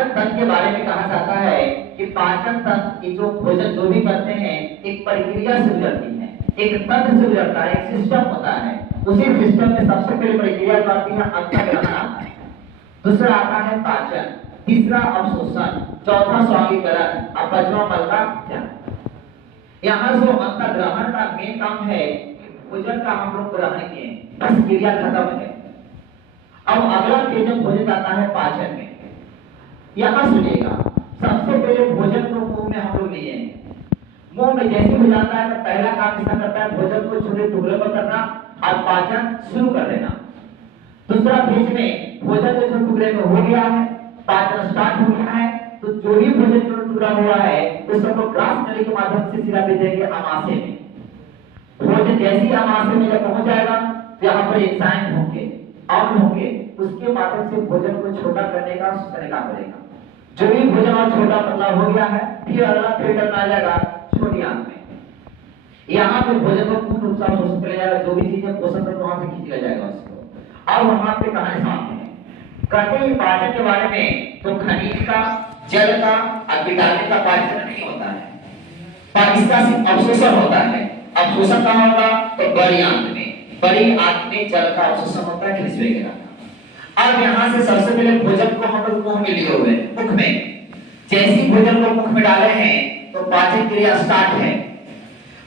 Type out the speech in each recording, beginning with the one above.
पाचन तंत्र के बारे में कहा जाता है कि पाचन तंत्र की जो भोजन जो भी करते हैं एक प्रक्रिया से गुजरती है, एक तंत्र से गुजरता है, एक सिस्टम होता है। उसी सिस्टम में सबसे पहले प्रक्रिया जो आती है अन्न ग्रहण आता है, दूसरा आता है पाचन, तीसरा अवशोषण, चौथा स्वांगीकरण, और पांचवा मल का त्याग। यहाँ जो अन्न ग्रहण का मेन काम है, भोजन का हम लोग ग्रहण किए, बस क्रिया खत्म है। अब अगला फेज भोजन आता है पाचन में। यहाँ सुनिएगा, सबसे पहले भोजन को मुंह में हम लोग लिए, मुंह में जैसे हो जाता है तो पहला काम इसका करता है भोजन को छोटे टुकड़े में करना और पाचन शुरू कर देना। दूसरा फेज में भोजन जो छोटे टुकड़े में हो गया है, पाचन स्टार्ट हो गया है, तो जो भी भोजन छोटा टुकड़ा हुआ है उस सबको ग्रास नली के माध्यम से सीधा भेजेंगे आमाशय में। भोजन जैसे ही आमाशय में जब पहुंच जाएगा तो यहाँ पर एंजाइम होंगे, अम्ल होंगे, उसके माध्यम से भोजन को छोटा करने का तरीका पड़ेगा। जो भी भोजन और छोटा पतला हो गया है, फिर अगला फिल्टर आ जाएगा छोटी आंत में। यहाँ पे भोजन को पूर्ण रूप से शोषित किया जाएगा, जो भी चीजें पोषक तत्व वहां से खींच लिया जाएगा उसको। अब वहां पे कहानी सामने है, कहते हैं पाचन के बारे में तो खनिज का, जल का और विटामिन का पाचन नहीं होता है, पर इसका सिर्फ अवशोषण होता है। अवशोषण कहाँ होगा? तो बड़ी आंत में, बड़ी आंत में जल का अवशोषण होता है खनिज वगैरह का। अब यहाँ से सबसे पहले भोजन को हम लोग मुंह में लिए हुए, मुख में जैसे भोजन को मुख में डाले हैं तो पाचन क्रिया स्टार्ट है।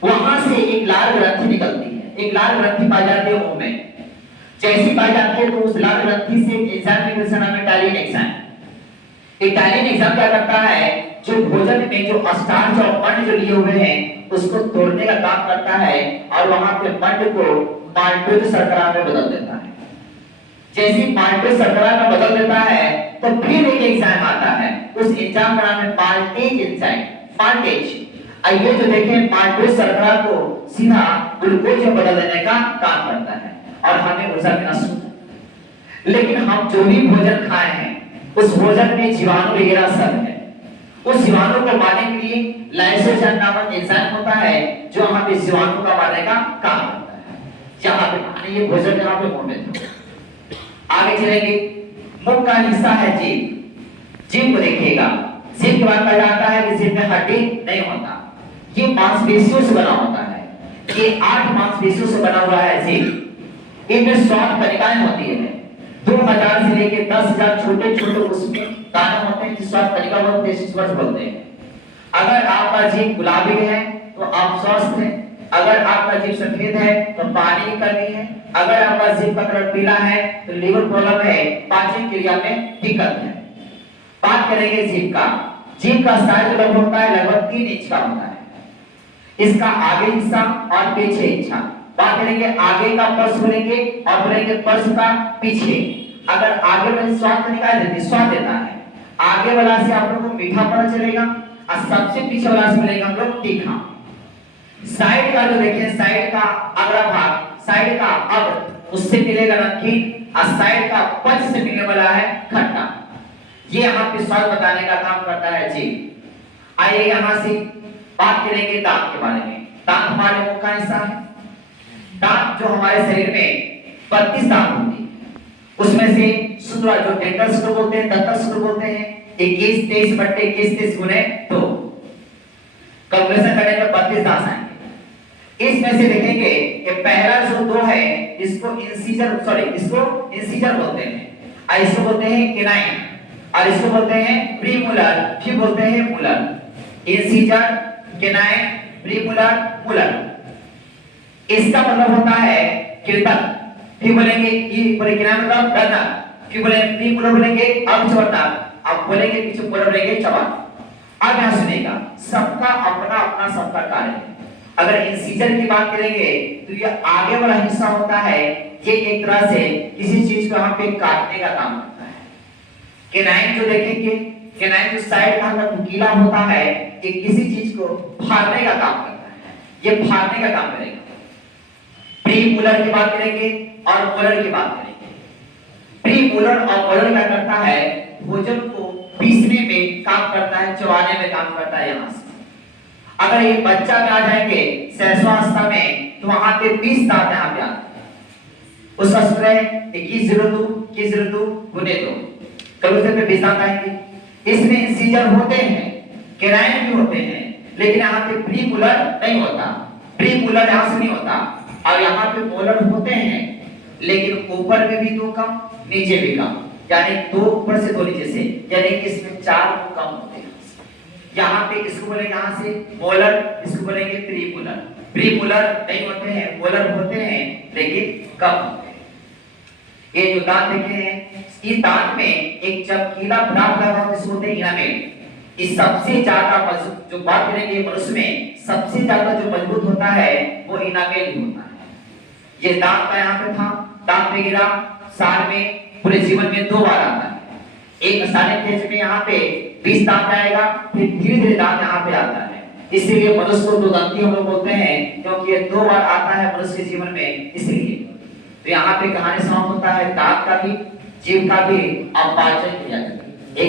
वहां से एक लाल ग्रंथि निकलती है, एक लाल ग्रंथि पाई जाती है मुंह में। जैसी पाई जाती है तो उस लाल ग्रंथि से एंजाइम निकलता है, इटालियन एंजाइम। इटालियन एंजाइम क्या करता है, जो भोजन में जो स्टार्च और मंड जो लिए हुए हैं उसको तोड़ने का काम करता है और वहां पे मंड को माल्टोज शर्करा में बदल देता है। जैसे माल्टोज शर्करा में बदल देता है तो फिर एक एंजाइम आता है, उस एंजाइम का नाम है माल्टेज एंजाइम, माल्टेज। ये जो देखें माल्टोज शर्करा को सीधा ग्लूकोज में बदल देने का काम करता है और हमें ऊर्जा देना शुरू। लेकिन हम जो भी भोजन खाए हैं उस भोजन में जीवाणु वगैरह सब है, उस जीवाणु को मारने के लिए लाइसोजाइम नामक एंजाइम होता है जो वहां पे जीवाणु का मारने का काम करता है। जहां पे ये भोजन यहाँ पे मुंह में आगे चलेंगे, मुख का हिस्सा है जीभ। जीभ को देखिएगा, जीभ के बाद कहा जाता है कि जीभ में हड्डी नहीं होता, ये मांसपेशियों से बना होता है। ये 8 मांसपेशियों से बना हुआ है जीभ। इनमें स्वाद कनिकाएं होती है, 2000 से लेके 10,000 छोटे छोटे उसमें दाने होते हैं, जिस स्वाद कनिका बोलते हैं, टेस्ट बड्स बोलते हैं। अगर आपका जीभ गुलाबी है तो आप स्वस्थ हैं, अगर आपका जीभ सफेद है तो पानी की कमी है, अगर आपका जीभ का कलर पीला है तो लीवर प्रॉब्लम है, पाचन क्रिया में दिक्कत है। बात करेंगे जीभ का, जीभ का साइज लगभग होता है लगभग 3 इंच का होता है, इसका आगे हिस्सा और पीछे हिस्सा। बात करेंगे आगे का पर्स बोलेंगे और बोलेंगे पर्स का पीछे। अगर आगे में स्वाद निकाल देते, स्वाद देता है, आगे वाला से आप लोगों को मीठा पता चलेगा और सबसे पीछे वाला से मिलेगा हम लोग तीखा। साइड का जो देखिए, साइड का अगला भाग, साइड का अब उससे मिलेगा नमकीन और साइड का पच से मिलने वाला है खट्टा। ये यहाँ पे स्वाद बताने का काम करता है जीभ। आइए यहाँ से बात करेंगे दांत के बारे में। दांत हमारे मुंह का हिस्सा है। दांत जो हमारे शरीर में 32 दांत होती है, उसमें से सूत्र जो डेंटल सूत्र बोलते हैं, दंतल सूत्र बोलते हैं, 21 23 बट्टे 21 30 गुने 2, कैलकुलेशन करने पे 32 दांत आएंगे। इसमें से देखेंगे कि पहला जो 2 है इसको इंसीजर बोलते हैं और इसको बोलते हैं केनाइन और इसको बोलते हैं प्रीमोलर, फिर बोलते हैं molar. Incisor, canine, premolar, molar. इसका मतलब होता है कीर्तन। फिर बोलेंगे ई बोले केनाइन मतलब दंत, फिर बोले प्रीमोलर बोलेंगे अब चवन्ना, अब बोलेंगे पीछे मोलर बोलेंगे चबान। अब यहां सुनेगा, सबका अपना अपना सबका कार्य है। अगर इंसीजर की बात करेंगे तो ये आगे वाला हिस्सा होता है, ये एक तरह से किसी चीज को यहाँ पे काटने का काम करता है। केनाइन जो देखेंगे, केनाइन जो साइड का अंदर नुकीला होता है, ये किसी चीज को फाड़ने का काम करता है, ये फाड़ने का काम करेगा। प्रीमोलर की बात करेंगे और मोलर की बात करेंगे। प्रीमोलर और मोलर क्या करता है, भोजन को पीसने में काम करता है, चबाने में काम करता है। यहाँ से अगर ये बच्चा में आ जाएंगे सहस्वावस्था में तो वहां पे 20 दांत यहाँ पे आते हैं। उस सूत्र है 21 02 21 02 गुने 2, कल उसे पे 20 दांत आएंगे। इसमें इंसीजर होते हैं, केराइन भी होते हैं, लेकिन यहाँ पे प्रीमोलर नहीं होता, प्रीमोलर यहाँ से नहीं होता। और यहाँ पे मोलर होते हैं, लेकिन ऊपर में भी 2 कम, नीचे भी कम, यानी 2 ऊपर से 2 नीचे से, यानी कि इसमें 4 कम होते हैं। यहाँ पे इसको बोलेंगे यहाँ से मोलर, इसको बोलेंगे प्रीमोलर। प्रीमोलर नहीं होते हैं, मोलर होते हैं, लेकिन कम होते हैं। ये जो दांत देखे हैं, इस दांत में एक चमकीला भाग लगा होता है, इसको बोलते हैं इनामेल। इस सबसे ज्यादा मजबूत जो बात करेंगे मनुष्य में, सबसे ज्यादा जो मजबूत होता है वो इनामेल ही होता है। ये दांत का यहाँ पे था, दांत पे गिरा, साल में पूरे जीवन में 2 बार आता है। एक साले फेज में यहाँ पे 20 दांत आएगा, फिर धीरे धीरे दांत यहाँ पे आता है। इसीलिए मनुष्य को 2 दांती हम लोग बोलते हैं, क्योंकि ये 2 बार आता है मनुष्य के जीवन में, इसलिए। तो यहाँ पे कहानी समाप्त होता है, दांत का भी, जीव का भी, अब पाचन क्रिया।